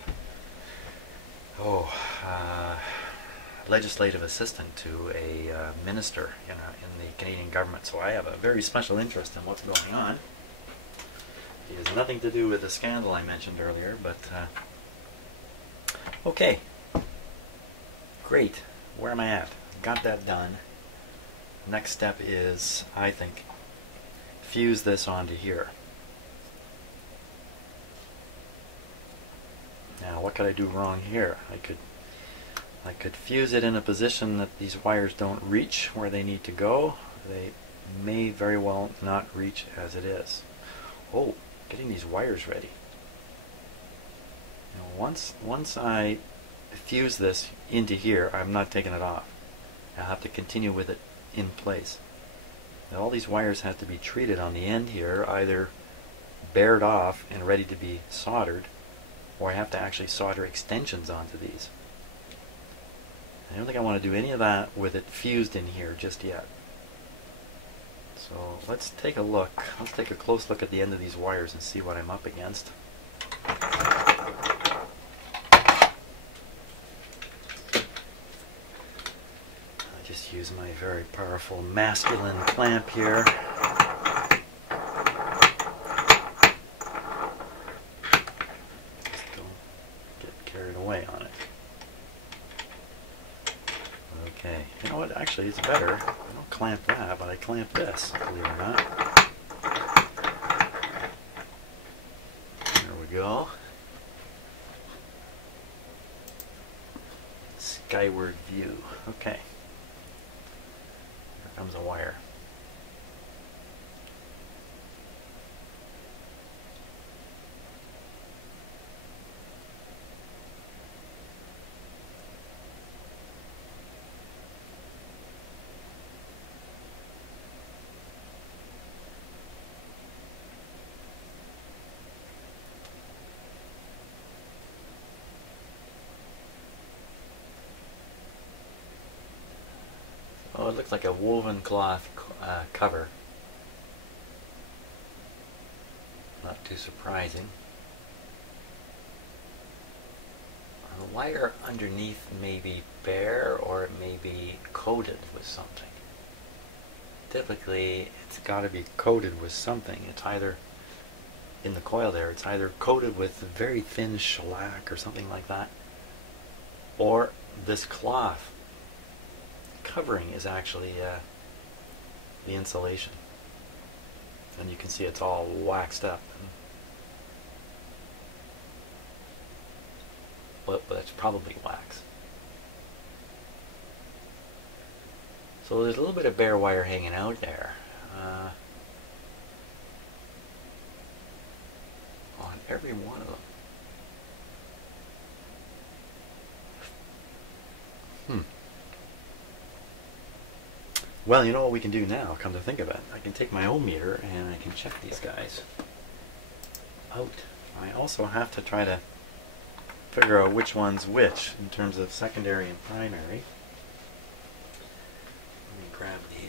legislative assistant to a minister in the Canadian government, so I have a very special interest in what's going on. It has nothing to do with the scandal I mentioned earlier, but okay, great. Where am I at? Got that done. Next step is, I think, fuse this onto here. Now, what could I do wrong here? I could fuse it in a position that these wires don't reach where they need to go. They may very well not reach as it is. Oh, getting these wires ready. Once I fuse this into here, I'm not taking it off. I'll have to continue with it in place. Now, all these wires have to be treated on the end here, either bared off and ready to be soldered, or I have to actually solder extensions onto these. I don't think I want to do any of that with it fused in here just yet. So let's take a look. Let's take a close look at the end of these wires and see what I'm up against. I just use my very powerful masculine clamp here. Just don't get carried away on it. Okay, you know what, actually it's better. I don't clamp that, but I clamp this, believe it or not. There we go. Skyward view. Okay. comes a wire. Oh, it looks like a woven cloth cover. Not too surprising. The wire underneath may be bare, or it may be coated with something. Typically, it's got to be coated with something. It's either, in the coil there, it's either coated with very thin shellac or something like that, or this cloth covering is actually the insulation. And you can see it's all waxed up. But it's probably wax. So there's a little bit of bare wire hanging out there. On every one of them. Well, you know what we can do now, come to think of it. I can take my ohm meter and I can check these guys out. I also have to try to figure out which one's which in terms of secondary and primary. Let me grab the...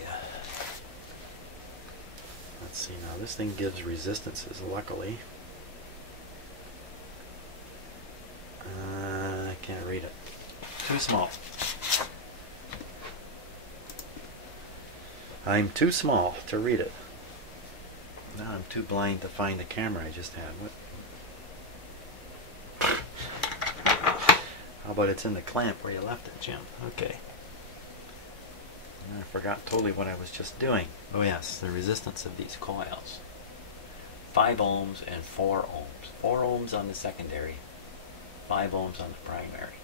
let's see now, this thing gives resistances, luckily. I can't read it. Too small. I'm too small to read it. Now I'm too blind to find the camera I just had. What? How about it's in the clamp where you left it, Jim? Okay. I forgot totally what I was just doing. Oh yes, the resistance of these coils. 5 ohms and 4 ohms. 4 ohms on the secondary, 5 ohms on the primary.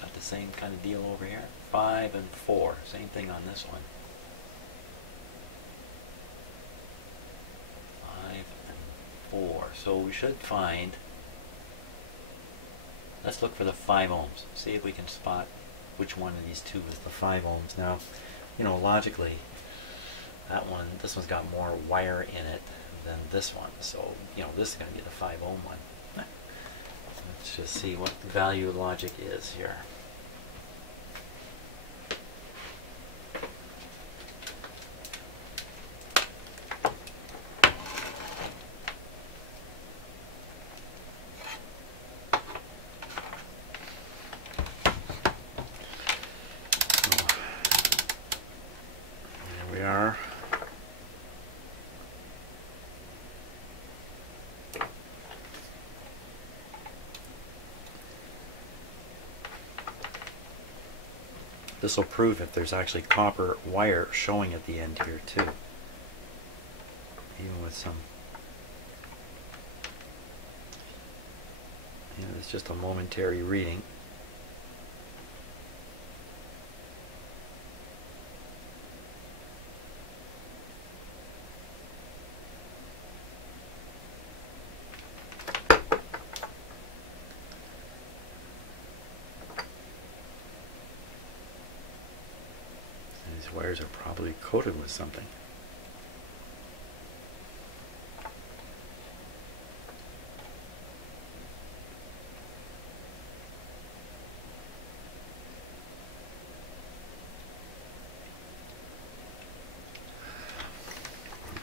Got the same kind of deal over here. 5 and 4. Same thing on this one. 5 and 4. So we should find... Let's look for the 5 ohms. See if we can spot which one of these two is the 5 ohms. Now, you know, logically, this one's got more wire in it than this one. So, you know, this is going to be the 5 ohm one. Let's just see what the value logic is here. This will prove if there's actually copper wire showing at the end here too. Even with some... You know, it's just a momentary reading. These wires are probably coated with something.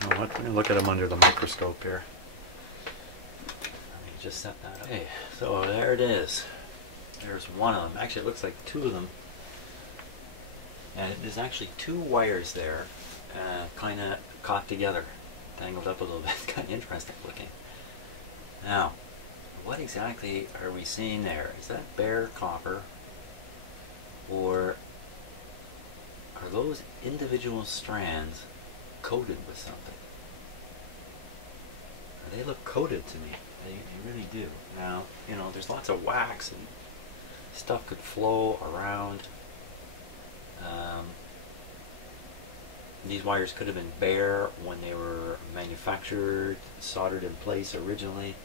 You know what? Let me look at them under the microscope here. Let me just set that up. Okay, so there it is. There's one of them. Actually, it looks like 2 of them. And there's actually 2 wires there, kind of caught together, tangled up a little bit. It's kind of interesting looking. Now, what exactly are we seeing there? Is that bare copper, or are those individual strands coated with something? They look coated to me. They really do. Now, you know, there's lots of wax and stuff could flow around. These wires could have been bare when they were manufactured, soldered in place originally,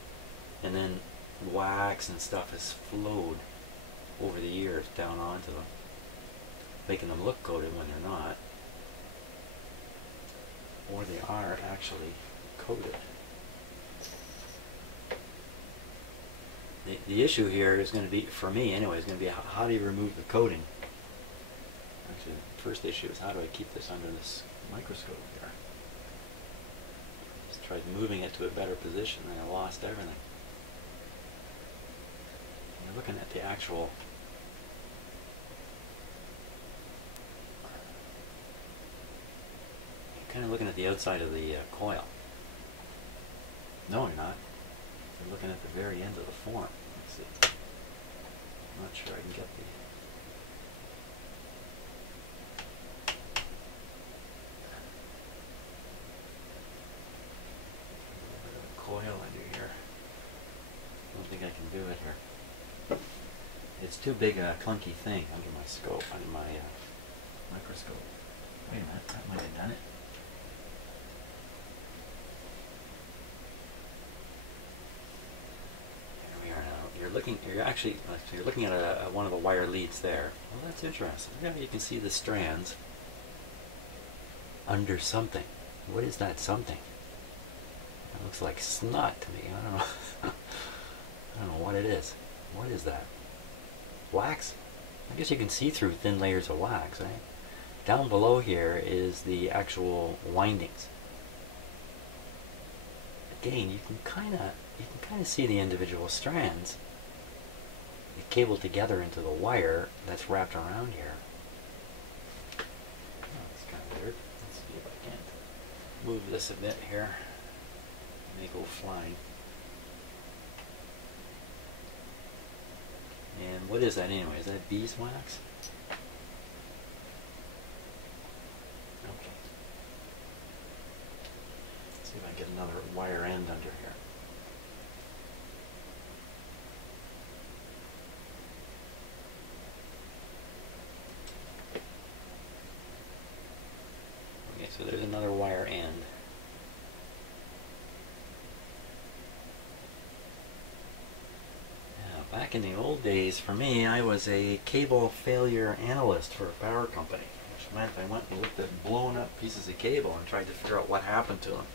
and then wax and stuff has flowed over the years down onto them, making them look coated when they're not, or they are actually coated. The issue here is going to be, for me anyway, is going to be how do you remove the coating. Actually, the first issue is how do I keep this under this microscope here. Just tried moving it to a better position and I lost everything. You're looking at the actual kind of looking at the outside of the coil. No, you're not. You're looking at the very end of the form. Let's see. I'm not sure I can get the coil under here. I don't think I can do it here. It's too big a clunky thing under my scope, under my microscope. Wait a minute, that might have done it. You're looking at one of the wire leads there. Well, that's interesting. Yeah, you can see the strands under something. What is that something? It looks like snot to me. I don't know. I don't know what it is. What is that? Wax? I guess you can see through thin layers of wax, right? Down below here is the actual windings. Again, you can kind of see the individual strands. They cable together into the wire that's wrapped around here. Oh, that's kind of weird. Let's see if I can move this a bit here. It may go flying. And what is that anyway? Is that beeswax? Okay. Let's see if I can get another wire end under here. Okay, so there's another wire end. Now, back in the old days, for me, I was a cable failure analyst for a power company, which meant I went and looked at blown up pieces of cable and tried to figure out what happened to them.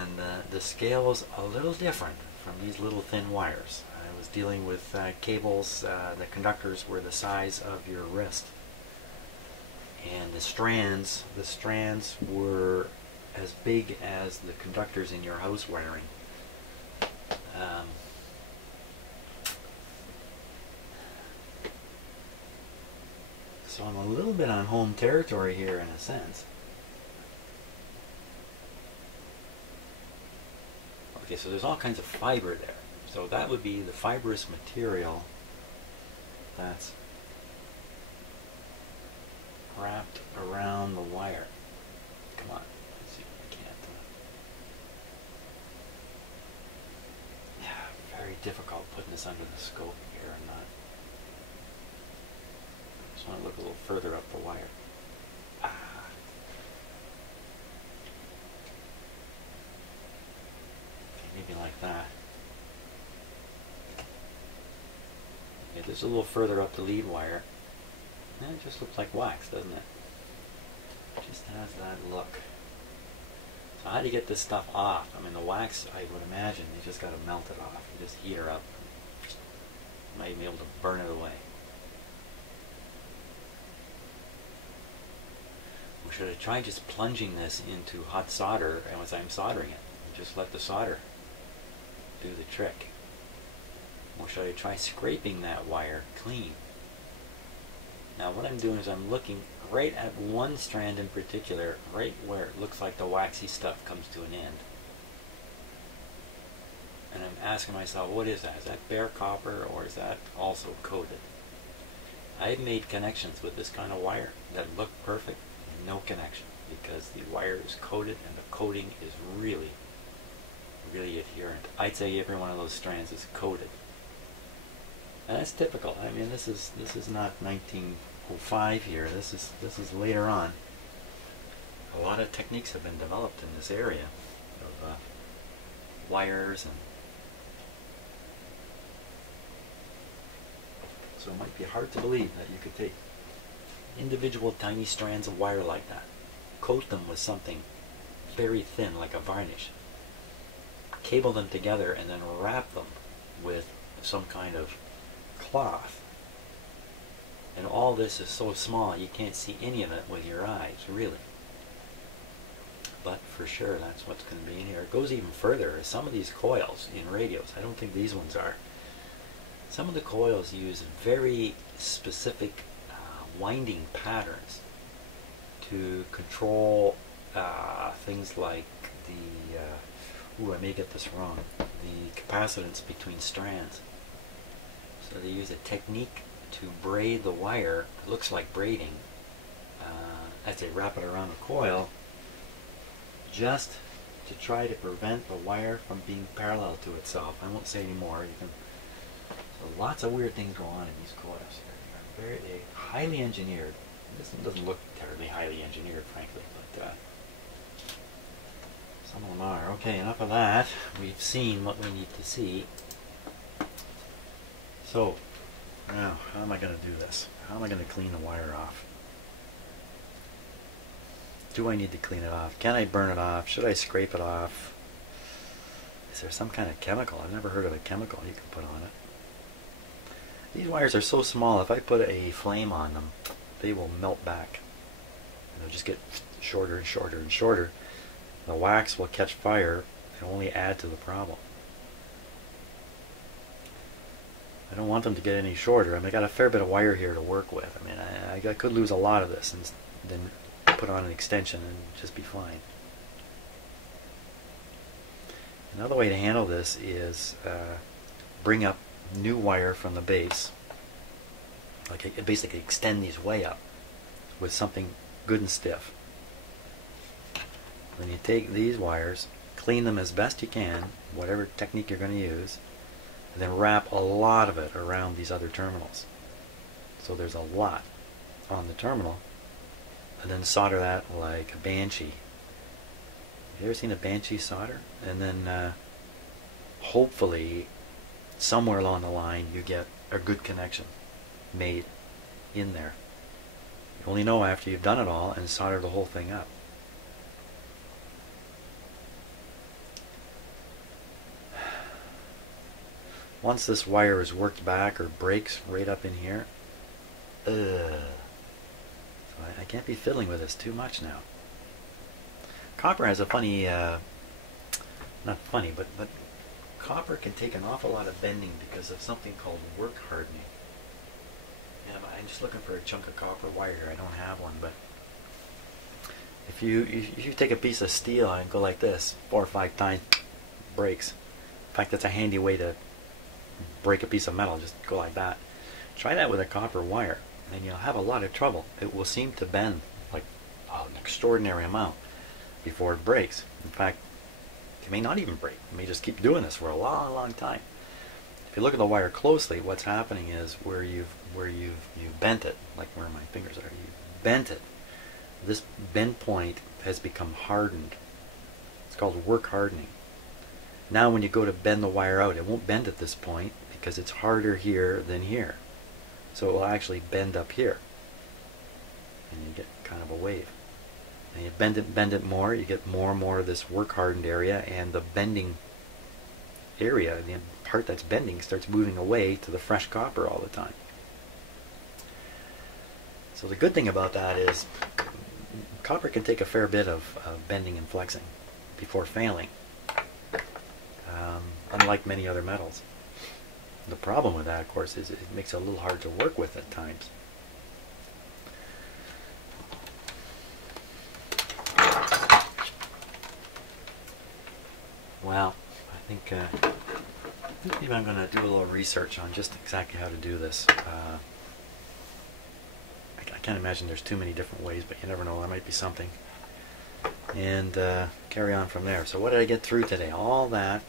And the scale was a little different from these little thin wires. I was dealing with cables, the conductors were the size of your wrist. And the strands were as big as the conductors in your house wiring. So I'm a little bit on home territory here in a sense. Okay, so there's all kinds of fiber there. So that would be the fibrous material that's wrapped around the wire. Come on, let's see if I can't. Yeah, very difficult putting this under the scope here or not. Just want to look a little further up the wire. Okay, maybe like that. Okay, this is a little further up the lead wire. And it just looks like wax, doesn't it? It just has that look. So how do you get this stuff off? I mean, the wax, I would imagine, you just got to melt it off. You just heat her up. You might be able to burn it away. Or should I try just plunging this into hot solder as I'm soldering it? And just let the solder do the trick. Or should I try scraping that wire clean? Now what I'm doing is I'm looking right at one strand in particular, right where it looks like the waxy stuff comes to an end. And I'm asking myself, what is that? Is that bare copper or is that also coated? I've made connections with this kind of wire that look perfect and no connection because the wire is coated and the coating is really, really adherent. I'd say every one of those strands is coated. And that's typical. I mean, this is not 1905 here. This is later on. of techniques have been developed in this area of wires, and so it might be hard to believe that you could take individual tiny strands of wire like that, coat them with something very thin like a varnish, cable them together, and then wrap them with some kind of cloth. And all this is so small you can't see any of it with your eyes, really. But for sure that's what's going to be in here. It goes even further. Some of these coils in radios, I don't think these ones are, some of the coils use very specific winding patterns to control things like the, I may get this wrong, the capacitance between strands. So they use a technique to braid the wire, it looks like braiding, as they wrap it around the coil, just to try to prevent the wire from being parallel to itself. I won't say any more. You can, so lots of weird things go on in these coils here. They're highly engineered. This one doesn't look terribly highly engineered, frankly, but some of them are. Okay, enough of that. We've seen what we need to see. So, now, how am I going to do this? How am I going to clean the wire off? Do I need to clean it off? Can I burn it off? Should I scrape it off? Is there some kind of chemical? I've never heard of a chemical you can put on it. These wires are so small, if I put a flame on them, they will melt back. They'll just get shorter and shorter and shorter. The wax will catch fire and only add to the problem. I don't want them to get any shorter. I mean, I got a fair bit of wire here to work with. I mean, I could lose a lot of this and then put on an extension and just be fine. Another way to handle this is bring up new wire from the base, like basically extend these way up with something good and stiff. Then you take these wires, clean them as best you can, whatever technique you're going to use, and then wrap a lot of it around these other terminals. So there's a lot on the terminal, and then solder that like a banshee. Have you ever seen a banshee solder? And then hopefully somewhere along the line you get a good connection made in there. You only know after you've done it all and solder the whole thing up. Once this wire is worked back or breaks right up in here, so I can't be fiddling with this too much now. Copper has a funny, not funny, but copper can take an awful lot of bending because of something called work hardening. And I'm just looking for a chunk of copper wire here. I don't have one, but if you take a piece of steel and go like this 4 or 5 times, breaks. In fact, that's a handy way to break a piece of metal. Just go like that. Try that with a copper wire, and you'll have a lot of trouble. It will seem to bend like an extraordinary amount before it breaks. In fact, it may not even break. It may just keep doing this for a long, long time. If you look at the wire closely, what's happening is where you've bent it, like where my fingers are, you bent it. This bend point has become hardened. It's called work hardening. Now when you go to bend the wire out, it won't bend at this point because it's harder here than here. So it will actually bend up here. And you get kind of a wave. And you bend it more, you get more and more of this work hardened area, and the bending area, the part that's bending, starts moving away to the fresh copper all the time. So the good thing about that is copper can take a fair bit of bending and flexing before failing, unlike many other metals. The problem with that, of course, is it makes it a little hard to work with at times. Well, I think maybe I'm going to do a little research on just exactly how to do this. I can't imagine there's too many different ways, but you never know, there might be something. And carry on from there. So what did I get through today? All that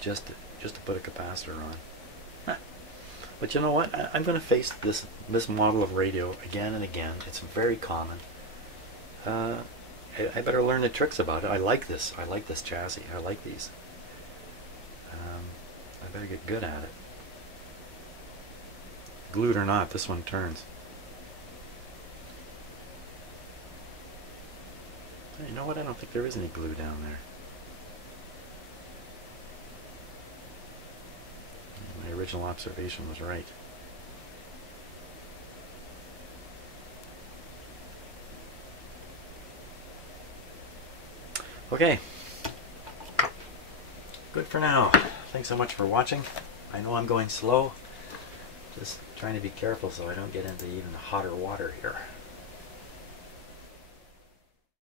just to put a capacitor on. Huh. But you know what? I'm going to face this model of radio again and again. It's very common. I better learn the tricks about it. I like this. I like this chassis. I like these. I better get good at it. Glued or not, this one turns. You know what? I don't think there is any glue down there. My original observation was right. Okay. Good for now. Thanks so much for watching. I know I'm going slow. Just trying to be careful so I don't get into even hotter water here.